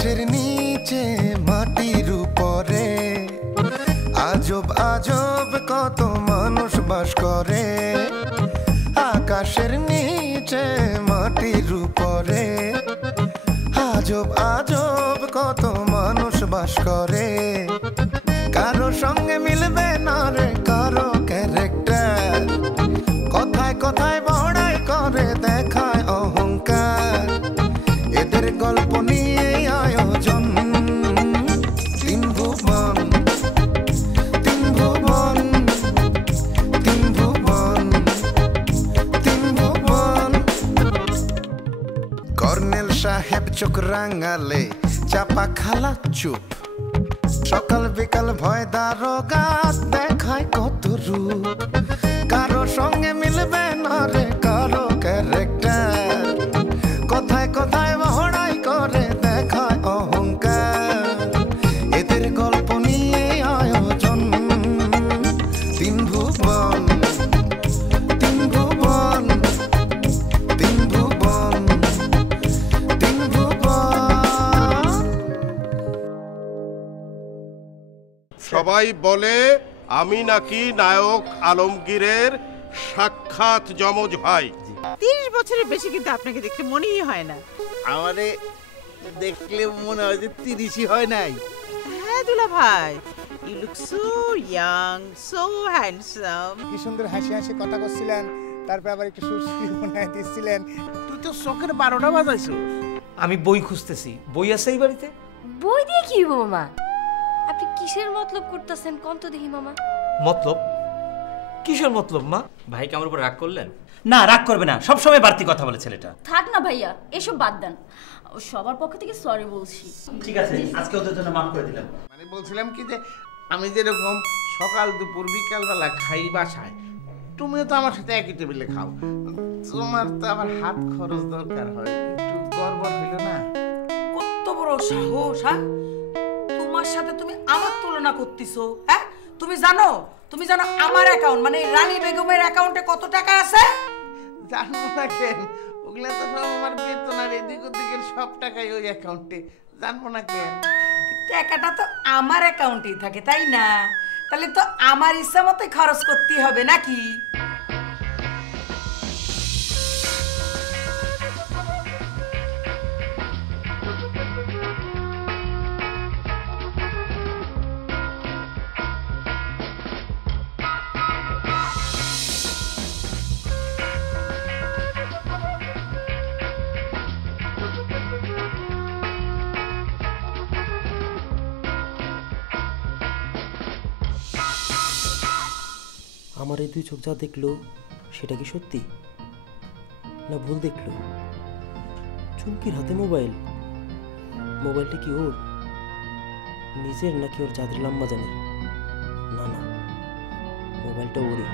আকাশের নিচে মাটির উপরে আজব আজব কত মানুষ বাস করে। আকাশের নিচে মাটির উপরে আজব আজব কত মানুষ বাস করে। কারো সঙ্গে মিলবে না রে কারো ক্যারেক্টার, কথায় কথায় বড়াই করে দেখায় অহংকার। এদের গল্প নিয়ে আয়োজন তিন ভুবন, তিন ভুবন, তিন ভুবন, তিন ভুবন। কর্নেল সাহেব চোখ রাঙালে চাপা খালা চুপ, সকাল বিকাল ভয় দারোগা দেখায় কত রূপ। কারো সঙ্গে মিলবে না রে কারো ক্যারেক্টার, কথায় কথায় বড়াই করে দেখায় অহংকার। এদের গল্প নিয়ে আয়োজন তিন ভুবন, তিন ভুবন, তিন ভুবন, তিন ভুবন। সবাই বলে আমি নাকি নায়ক আলমগীরের সাক্ষাৎ যমজ ভাই। 30 বছরের বেশি কিন্তু আপনাকে দেখতে মনেই হয় না। আমারে দেখলে মনে হয় যে 30ই হয় নাই। হ্যাঁ দুলা ভাই, you look so young, so handsome. কি সুন্দর হাসি হাসি কথা করছিলেন, তারপর আবার একটু সুশ্রী বানায় দিচ্ছিলেন। তুই তো চোখের 12টা বাজাইছো। আমি বই খুঁজতেছি। বই আছে এই বাড়িতে? বই দিয়ে কি হইব মামা? আপনি কিসের মতলব করতেছেন কোন তো দেখি মামা। মতলব? কিসের মতলব মা? ভাই কি আমার উপর রাগ করলেন? না, রাগ করবে না, সবসময় বাড়তি কথা বলে ছেলেটা। থাক না ভাইয়া, এসব বাদ দেন। সবার পক্ষ থেকে সরি বলছি। ঠিক আছে, আজকে ওদের জন্য মাফ করে দিলাম। মানে বলছিলাম কি যে আমি যেরকম সকাল দুপুর বিকাল বেলা খাই বাসায়, তুমিও তো আমার সাথে একই টেবিলে খাও। তোমার তো আমার হাত খরচ দরকার হয়, একটু গড়বড় হইল না? কত বড় সাহস! হ্যাঁ, তোমার সাথে তুমি আমার তুলনা করতেছো? হ্যাঁ, তুমি জানো আমার অ্যাকাউন্ট মানে রানী বেগমের অ্যাকাউন্টে কত টাকা আছে? জানো না কেন? ওগুলা তো সব আমার বেতন আর এদিক ওদিকের সব টাকাই ওই অ্যাকাউন্টে। জানবো না কেন? টাকাটা তো আমার অ্যাকাউন্টেই থাকে, তাই না? তাহলে তো আমার ইচ্ছা মতোই খরচ করতে হবে নাকি? আমার এই দুই চোখ যা দেখলো সেটা কি সত্যি না ভুল দেখলো? চুমকির হাতে মোবাইল, মোবাইলটা কি ওর নিজের নাকি ওর জাদের লাম্মা জানের? না না, মোবাইলটা ওরই।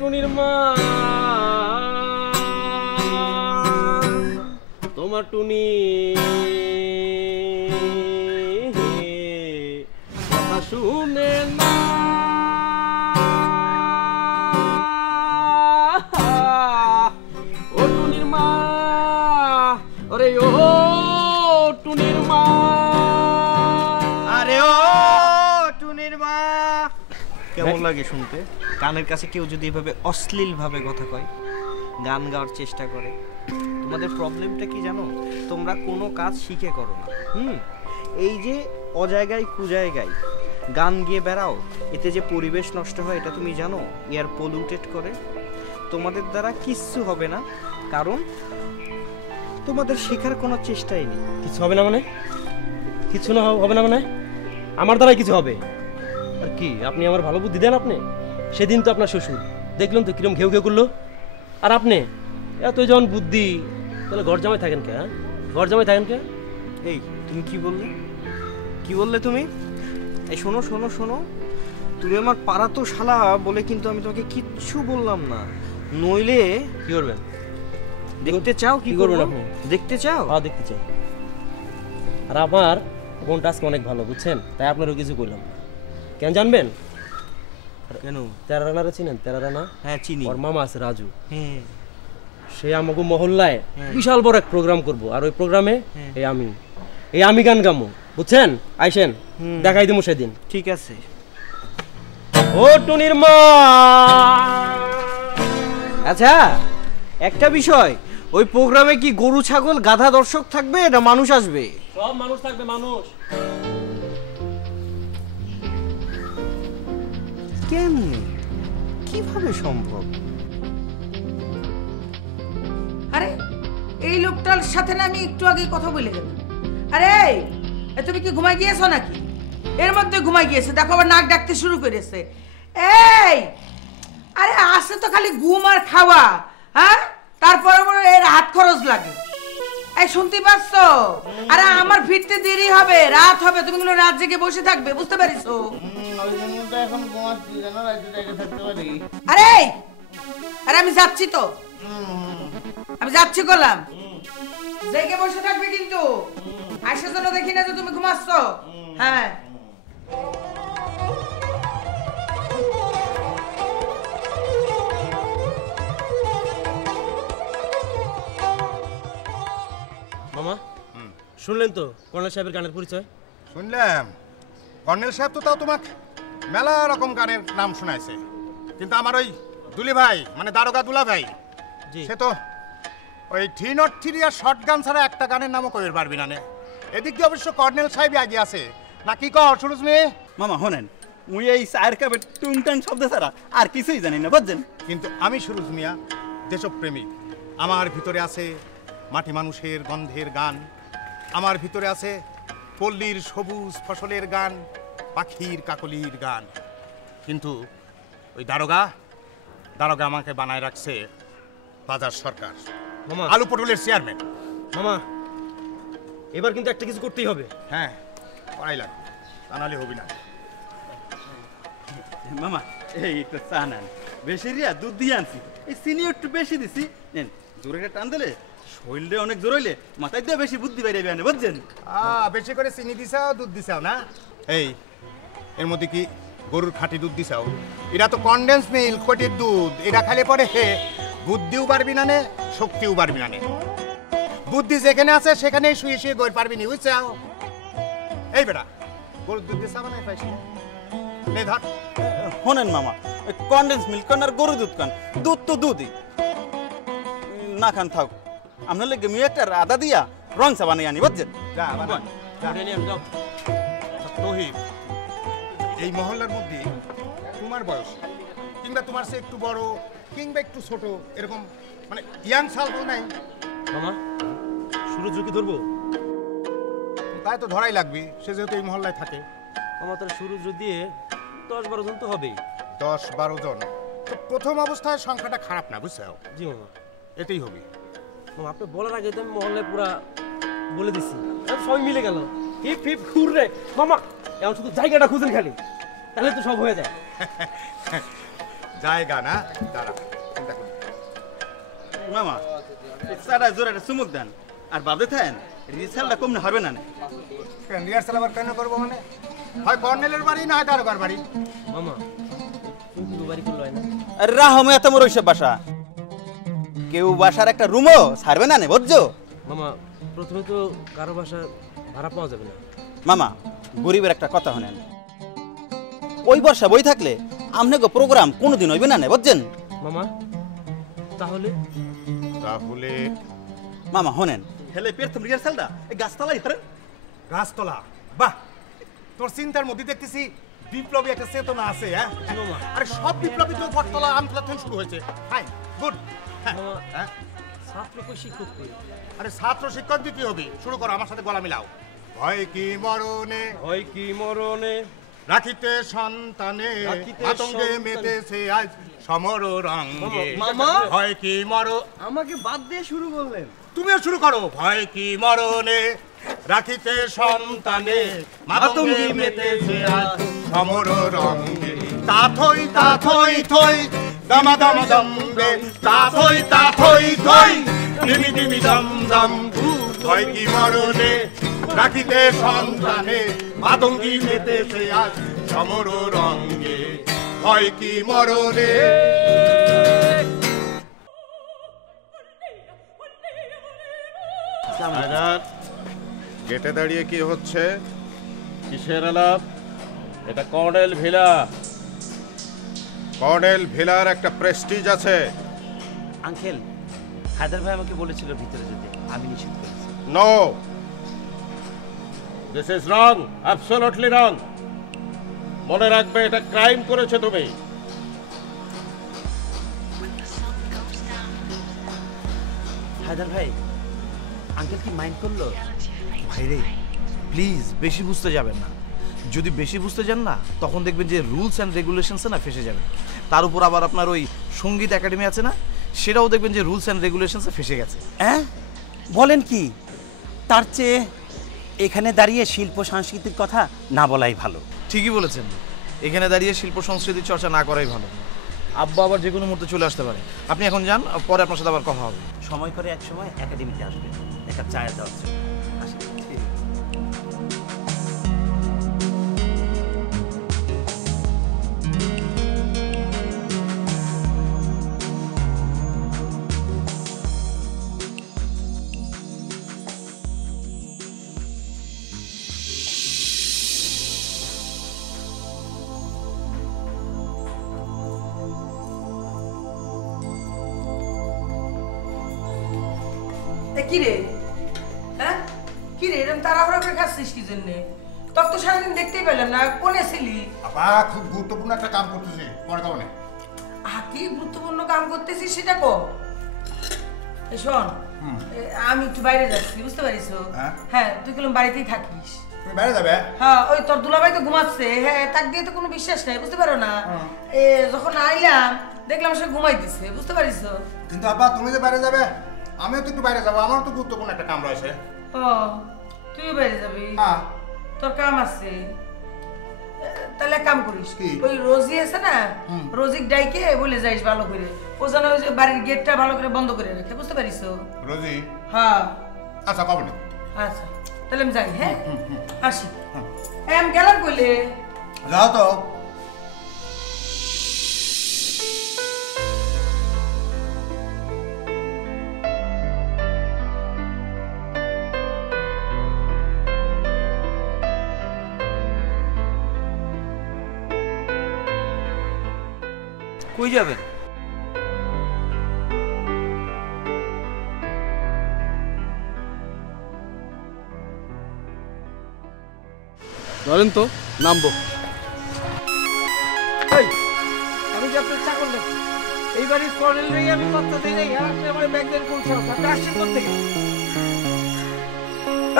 টুনির মা, তোমার টুনি কথা শুনে না। ও টুনির মা, লাগে শুনতে কানের কাছে কেউ যদি এভাবে অশ্লীলভাবে কথা কয়, গান গাওয়ার চেষ্টা করে। তোমাদের প্রবলেমটা কি জানো? তোমরা কোনো কাজ শিখে করো না। এই যে অজায়গায় কুজায়গায় গান গিয়ে বেড়াও, এতে যে পরিবেশ নষ্ট হয় এটা তুমি জানো? এয়ার পলিউটেড করে। তোমাদের দ্বারা কিচ্ছু হবে না, কারণ তোমাদের শেখার কোনো চেষ্টাই নেই। কিছু হবে না মানে? কিছু না হবে না মানে? আমার দ্বারাই কিছু হবে। আর কি আপনি আমার ভালো বুদ্ধি দেন? আপনি সেদিন তো আপনার শ্বশুর দেখলাম তো কিরম ঘেউ ঘেউ করলো, আর আপনি এত যখন বুদ্ধি, তাহলে ঘর জামাই থাকেন কে? হ্যাঁ, ঘর জামাই থাকেন কে? এই তুমি কি বললে? কি বললে তুমি? এই শোনো শোনো শোনো, তুমি আমার পাড়া তো শালা বলে কিন্তু আমি তোমাকে কিচ্ছু বললাম না। নইলে কি করবেন? দেখতে চাও? কি করবেন আপনি? দেখতে চাও? হ্যাঁ দেখতে চাই। আর আমার বোনটা আজকে অনেক ভালো, বুঝছেন? তাই আপনারও কিছু কইলাম। কেন জানবেন? কেন? তেরা রানারে চিনেন? তেরা রানা? হ্যাঁ চিনি। ওর মামা আছে রাজু। হ্যাঁ। সে আমাকে মহল্লায় বিশাল বড় এক প্রোগ্রাম করব, আর ওই প্রোগ্রামে এই আমি গান গামু, বুঝছেন? আইসেন, দেখাই দিমু সেদিন। ঠিক আছে। ও টুনির মা। আচ্ছা একটা বিষয়, ওই প্রোগ্রামে কি গরু ছাগল গাধা দর্শক থাকবে না মানুষ আসবে? সব মানুষ থাকবে, মানুষ। কেমনে? কিভাবে সম্ভব? আরে এই লোকটার সাথে না আমি একটু আগে কথা বলে গেলাম। আরে তুমি কি ঘুমাই গিয়েছো নাকি? এর মধ্যে ঘুমাই গিয়েছে, দেখো আবার নাক ডাকতে শুরু করেছে। এই আরে আসে তো খালি ঘুম আর খাওয়া, হ্যাঁ? তারপরে এর হাত খরচ লাগে। এই শুনতে পাচ্ছ? আরে আমার ফিরতে দেরি হবে, রাত হবে, তুমি গুলো রাত জেগে বসে থাকবে, বুঝতে পারিছো? এখন ঘুমাচ্ছি, জানো রাতে জেগে থাকতে পারি। আরে আরে আমি যাচ্ছি তো, আমি যাচ্ছি করলাম, জেগে বসে থাকবে কিন্তু। আসার জন্য দেখি না যে তুমি ঘুমাচ্ছ। হ্যাঁ মামা, শুনলেন তো কর্নেল সাহেবের গানের পরিচয়? শুনলাম। কর্নেল সাহেব তো তাও তোমাকে মেলা রকম গানের নাম শোনাইছে, কিন্তু আমার ওই দুলি ভাই মানে দারোগা দুলা ভাই, সে তো ওই 303 আর শর্ট গান ছাড়া একটা গানের নামও কইতে পারবি না। এদিক দিয়ে অবশ্য কর্নেল সাহেবই আগে আছে, না কি কর সুরজ মেয়ে? মামা শোনেন, মুই এই চায়ের কাপে টুংটাং শব্দ ছাড়া আর কিছুই জানি না, বুঝছেন? কিন্তু আমি সুরজ মিয়া দেশপ্রেমিক। আমার ভিতরে আছে মাটি মানুষের গন্ধের গান, আমার ভিতরে আছে পল্লীর সবুজ ফসলের গান, পাখির কাকলির গান। কিন্তু ওই দারোগা আমাকে বানায় রাখছে বাজার সরকার, আলু পটলের চেয়ারম্যান। মামা এবার কিন্তু একটা কিছু করতেই হবে। হ্যাঁ করাই লাগবে, তা নাহলে হবি না। মামা এই একটা চা নেন, বেশি রিয়া দুধ দিয়ে আনছি, এই চিনি একটু বেশি দিছি, নেন জোরে টান দিলে শরীরে অনেক জোর হইলে মাথায় দিয়ে বেশি বুদ্ধি বাইরে আনে, বুঝছেন? বেশি করে চিনি দিছাও, দুধ দিছাও না? এই এর মধ্যে কি গরুর খাঁটি দুধ দিছাও? এটা তো কনডেন্স মিল্ক, কটির দুধ। এটা খালি পরে বুদ্ধিও পারবি না নে, শক্তিও পারবি না নে। বুদ্ধি যেখানে আছে সেখানেই শুয়ে শুয়ে গই পারবি নি, বুঝছাও? এই বেটা গরুর দুধ দিছাও না? পাইছি নে ধর। শোনেন মামা, কনডেন্স মিল্ক কান আর গরু দুধ কান, দুধ তো দুধই না খান থাক। আপনার লেগে আমি একটা আদা দিয়া রং চা বানিয়ে আনি, বুঝছেন? রহিম, এই মহল্লার মধ্যে তোমার বয়স কিংবা তোমার সে একটু বড় কিংবা একটু ছোট এরকম মানে ইয়াং সাল নাই? মামা সুরজ কি ধরবো? তাই তো ধরাই লাগবে, সে যেহেতু এই মহল্লায় থাকে। আমার তার সুরজ দিয়ে 10-12 জন তো হবেই। 10-12 জন তো প্রথম অবস্থায় সংখ্যাটা খারাপ না, বুঝছো? জি মামা এটাই হবে। মামা আপনি বলার আগে তো আমি মহল্লায় পুরা বলে দিছি, সবাই মিলে গেল হিপ হিপ হুররে। মামা এখন শুধু জায়গাটা খুঁজেন খালি, তাহলে তো সব হয়ে যায়। জায়গা না, দাঁড়া চিন্তা করি। মামা চাটা জোরে একটা চুমুক দেন আর বাদে থাকেন, রিসালটা কমনে হবে না। রিহার্সাল আবার কেন করবো? মানে হয় কর্নেলের বাড়ি না হয় দারোগার বাড়ি। মামা বাড়ি করলো না? আরে রাহমে এত মোর ওইসব বাসা, কেউ বাসার একটা রুমও ছাড়বে না, বুঝছো? মামা প্রথমে তো কারো বাসা ভাড়া পাওয়া যাবে না। মামা গরিবের একটা কথা শোনেন, ওই বর্ষা বই থাকলে আপনাকে প্রোগ্রাম কোনোদিন হইবে না বুঝছেন মামা তাহলে তাহলে মামা হনেন হেলে প্রথম রিহার্সালটা এই গাছতলাই করেন গাছতলা বাহ তোর চিন্তার মধ্যে দেখতেছি বিপ্লবী একটা চেতনা আছে হ্যাঁ আরে সব বিপ্লবী তো বটতলা আমতলা থেকে শুরু হয়েছে ফাইন গুড হ্যাঁ ছাত্র কই শিক্ষক কই আরে ছাত্র শিক্ষক দিয়ে কি হবে শুরু করো আমার সাথে গলা মিলাও ভয় কি মরণে রাখিতে সন্তানে আতঙ্কে মেতেছে আজ সমর রঙ্গে মামা ভয় কি আমাকে বাদ দিয়ে শুরু করলেন তুমিও শুরু করো ভয় কি মরণে রাখিতে সন্তানে মাতঙ্গে মেতেছে আজ সমর রঙ্গে তা থই থই দামা দামা দমবে তা থই থই ডিমি ডিমি দম দম ভয় কি মরণে রাখিতে সন্তানে মাতঙ্গি মেতেছে আজ সমর রঙ্গে ভয় কি মরণে গেটে দাঁড়িয়ে কি হচ্ছে কিসের আলাপ এটা কর্নেল ভিলার একটা প্রেস্টিজ আছে আঙ্কেল হায়দার ভাই আমাকে বলেছিল ভিতরে যেতে আমি নিষেধ করেছি no this is wrong absolutely wrong মনে রাখবে এটা ক্রাইম করেছে তুমি হায়দার ভাই আঙ্কেল কি মাইন্ড করলো ভাইরে প্লিজ বেশি বুঝতে যাবেন না যদি বেশি বুঝতে যান না তখন দেখবেন যে রুলস অ্যান্ড রেগুলেশনসে না ফেসে যাবেন তার উপর আবার আপনার ওই সঙ্গীত একাডেমি আছে না সেটাও দেখবেন যে রুলস অ্যান্ড রেগুলেশনসে ফেসে গেছে হ্যাঁ বলেন কি তার চেয়ে এখানে দাঁড়িয়ে শিল্প সংস্কৃতির কথা না বলাই ভালো ঠিকই বলেছেন এখানে দাঁড়িয়ে শিল্প সংস্কৃতির চর্চা না করাই ভালো আব্বা আবার যে কোনো মুহূর্তে চলে আসতে পারে আপনি এখন যান পরে আপনার সাথে আবার কথা হবে সময় করে এক সময় একাডেমিতে আসবে এক কাপ চায়ের দেওয়া হচ্ছে কিরে হ্যাঁ কিরে এরকম তাড়াহুড়া করে খাচ্ছিস কি জন্যে তোর তো সারাদিন দেখতেই পেলাম না কোনে ছিলি আপা খুব গুরুত্বপূর্ণ একটা কাম করতেছি পরে কারণে কি গুরুত্বপূর্ণ কাম করতেছিস সেটা কো শোন আমি একটু বাইরে যাচ্ছি বুঝতে পারিস হ্যাঁ তুই কেমন বাড়িতেই থাকিস তুমি বাইরে যাবে হ্যাঁ ওই তোর দুলাভাই তো ঘুমাচ্ছে হ্যাঁ তাক দিয়ে তো কোনো বিশ্বাস নাই বুঝতে পারো না যখন আইলাম দেখলাম সে ঘুমাই দিছে বুঝতে পারিস কিন্তু আপা তুমি যে বাইরে যাবে আমিও তো একটু বাইরে যাবো আমারও তো গুরুত্বপূর্ণ একটা কাম রয়েছে ও তুইও বাইরে যাবি তোর কাম আছে তাহলে এক কাম করিস ওই রোজি আছে না রোজিক ডাইকে বলে যাইস ভালো করে ও যেন ওই যে বাড়ির গেটটা ভালো করে বন্ধ করে রাখে বুঝতে পারিস রোজি হ্যাঁ আচ্ছা কবে না আচ্ছা তাহলে আমি যাই হ্যাঁ আসি হ্যাঁ আমি গেলাম কইলে যাও তো কই যাবেন ধরেন তো নামবো আমি যে আপনার চাকর নাকি এই বাড়ির কর্নেল নেই আমি কথা দিই নাই আর আপনি আমার ব্যাগ দেন কোন সব আপনি আসছেন কোথেকে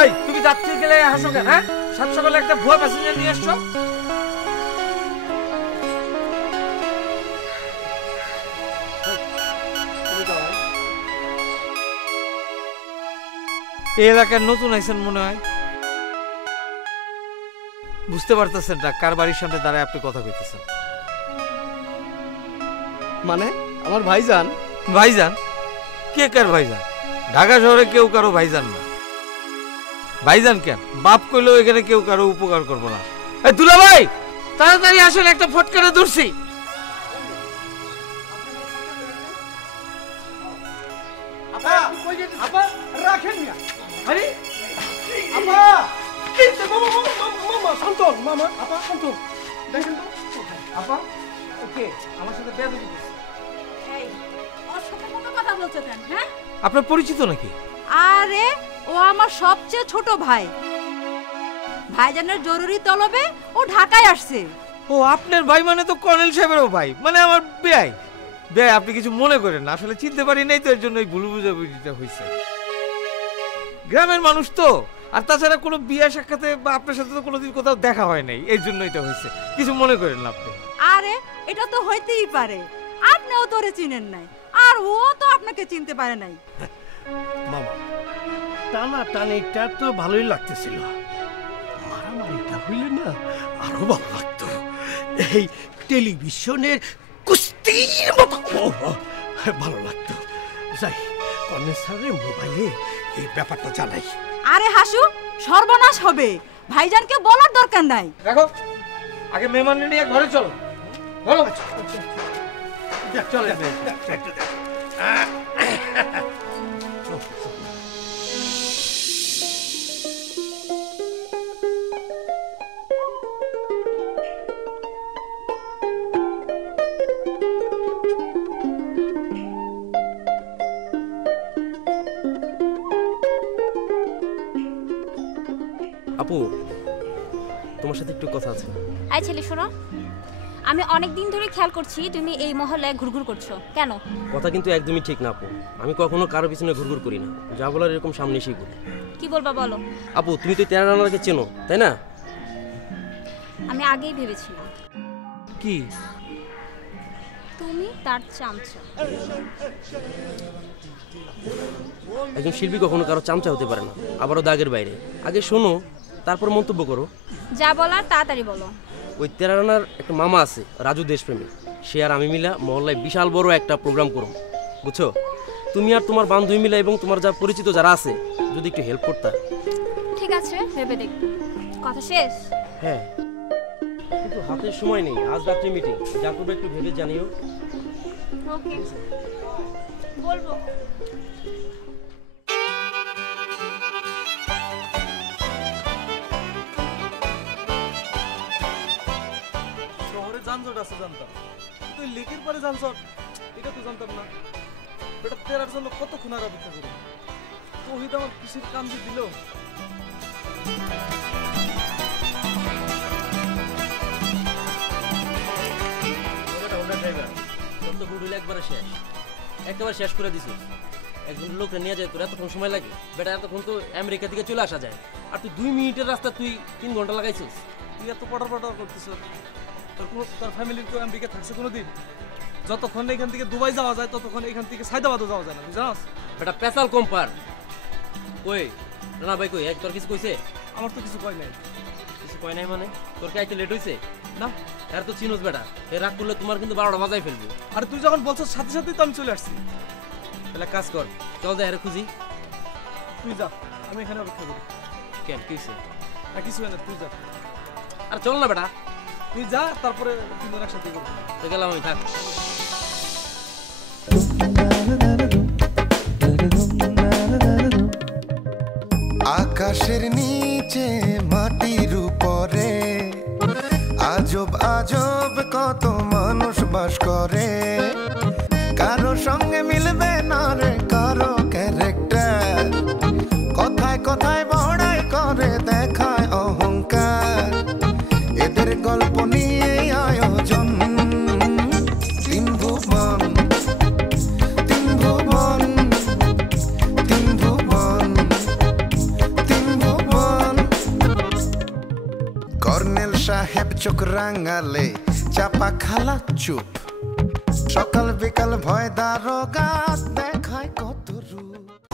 এই তুমি যাত্রী গেলে হাসো কেন হ্যাঁ সাত সকালে একটা ভুয়া প্যাসেঞ্জার নিয়ে আসছো এই এলাকার নতুন আইছেন মনে হয় বুঝতে পারতেছেন না কার বাড়ির সামনে দাঁড়ায় আপনি কথা কইতেছেন মানে আমার ভাইজান ভাইজান কে কার ভাইজান ঢাকা শহরে কেউ কারো ভাইজান না ভাইজান কেন বাপ কইলেও এখানে কেউ কারো উপকার করবো না এই দুলা ভাই তাড়াতাড়ি আসেন একটা ফটকারে ধরছি রাখেন মিয়া আরে আপা মামা শান্ত মামা আপা শান্ত দেখেন তো আপা ওকে আমার সাথে বেয়াদবি করছে। এই ওর সাথে কত কথা বলছো কেন? হ্যাঁ, আপনার পরিচিত নাকি? আরে ও আমার সবচেয়ে ছোট ভাই। ভাইজানের জরুরি তলবে ও ঢাকায় আসছে। ও আপনার ভাই মানে তো কর্নেল সাহেবেরও ভাই, মানে আমার বেয়াই। বেয়াই আপনি কিছু মনে করেন না, আসলে চিনতে পারি নাই তো, এর জন্য এই ভুল বুঝাবুঝিটা হয়েছে। গ্রামের মানুষ তো, আর তাছাড়া কোনো বিয়ে সাক্ষাতে বা আপনার সাথে তো কোনোদিন কোথাও দেখা হয় নাই, এর জন্য এটা হয়েছে। কিছু মনে করেন না আপনি। আরে এটা তো হইতেই পারে, আপনিও তোরে চিনেন নাই আর ও তো আপনাকে চিনতে পারে নাই। মামা টানা টানিটা তো ভালোই লাগতেছিল, মারামারিটা হইলে না আরো ভালো লাগতো। এই টেলিভিশনের কুস্তির মতো ভালো লাগতো। যাই কর্নেল স্যারের মোবাইলে এই ব্যাপারটা জানাই। আরে হাসু, সর্বনাশ হবে, ভাইজানকে বলার দরকার নাই। দেখো আগে মেহমান নিয়ে ঘরে চলো। বলো চলে আপু, তোমার সাথে একটু কথা আছে। আই ছেলে শোনো, আমি অনেক দিন ধরে খেয়াল করছি তুমি এই মহল্লায় ঘুরঘুর করছো কেন? কথা কিন্তু একদমই ঠিক না আপু, আমি কখনো কারো পিছনে ঘুরঘুর করি না, যা বলার এরকম সামনে এসেই বলি। কি বলবা বলো। আপু তুমি তো তেরা রান্নাকে চেনো তাই না? আমি আগেই ভেবেছিলাম কি তুমি তার চামচা। একজন শিল্পী কখনো কারো চামচা হতে পারে না, আবারও দাগের বাইরে। আগে শোনো তারপর মন্তব্য করো। যা বলার তাড়াতাড়ি বলো। ওই তেরানার একটা মামা আছে রাজু দেশপ্রেমী, সে আর আমি মিলা মহল্লায় বিশাল বড় একটা প্রোগ্রাম করুম, বুঝছো? তুমি আর তোমার বান্ধবী মিলা এবং তোমার যা পরিচিত যারা আছে যদি একটু হেল্প করতা। ঠিক আছে, ভেবে দেখব। কথা শেষ? হ্যাঁ, কিন্তু হাতের সময় নেই, আজ রাত্রে মিটিং, যা করবে একটু ভেবে জানিও। ওকে, বলবো। শহরে যানজট আছে জানতাম, কিন্তু লেকের পরে যানজট এটা তো জানতাম না। এটা তেরার জন্য কতক্ষণ আর অপেক্ষা করি। তহিদ আমার কিসের কাম দিয়ে দিল। একবারে শেষ, একেবারে শেষ করে দিছিস। একজন লোককে নিয়ে যায় তোর এতক্ষণ সময় লাগে? বেটা এতক্ষণ তো আমেরিকা থেকে চলে আসা যায়, আর তুই 2 মিনিটের রাস্তা তুই 3 ঘন্টা লাগাইছিস। তুই এত পটার পটার করতেছ, তোর ফ্যামিলির কেউ আমেরিকা থাকছে কোনোদিন? যতক্ষণ এখান থেকে দুবাই যাওয়া যায় ততক্ষণ এখান থেকে সায়দাবাদও যাওয়া যায় না, তুই জানাস? বেটা পেশাল কম্পার। কই রানা ভাই কই? তোর কিছু কইছে? আমার তো কিছু কয় নাই। কিছু কয় নাই মানে? তোর কি আইতে লেট হইছে? না, আর তো চিনোস বেটা, এ রাগ করলে তোমার কিন্তু 12টা বাজাই ফেলবো। আরে তুই যখন বলছিস সাথে সাথেই তো আমি চলে আসছি। তাহলে কাজ কর, চল যাই আরে খুঁজি। তুই যা, আমি এখানে অপেক্ষা করি। কেন কি হইছে? আর কিছু হয় না, তুই যা। আর চল না বেটা, তুই যা, তারপরে তিনজন একসাথে করবো। তো গেলাম আমি, থাক। আকাশের নিচে মাটির উপরে আজব আজব কত মানুষ বাস করে, কারো সঙ্গে মিলবে না রে কারো ক্যারেক্টার, কথায় কথায় বড়াই করে দেখায় অহংকার, এদের গল্প নিয়ে আয়োজন তিন ভুবন, তিন ভুবন, তিন ভুবন, তিন ভুবন। কর্নেল সাহেব চোখ রাঙালে চাপা খালা চুপ, সকাল বিকাল ভয় দারোগা দেখায় কত রূপ।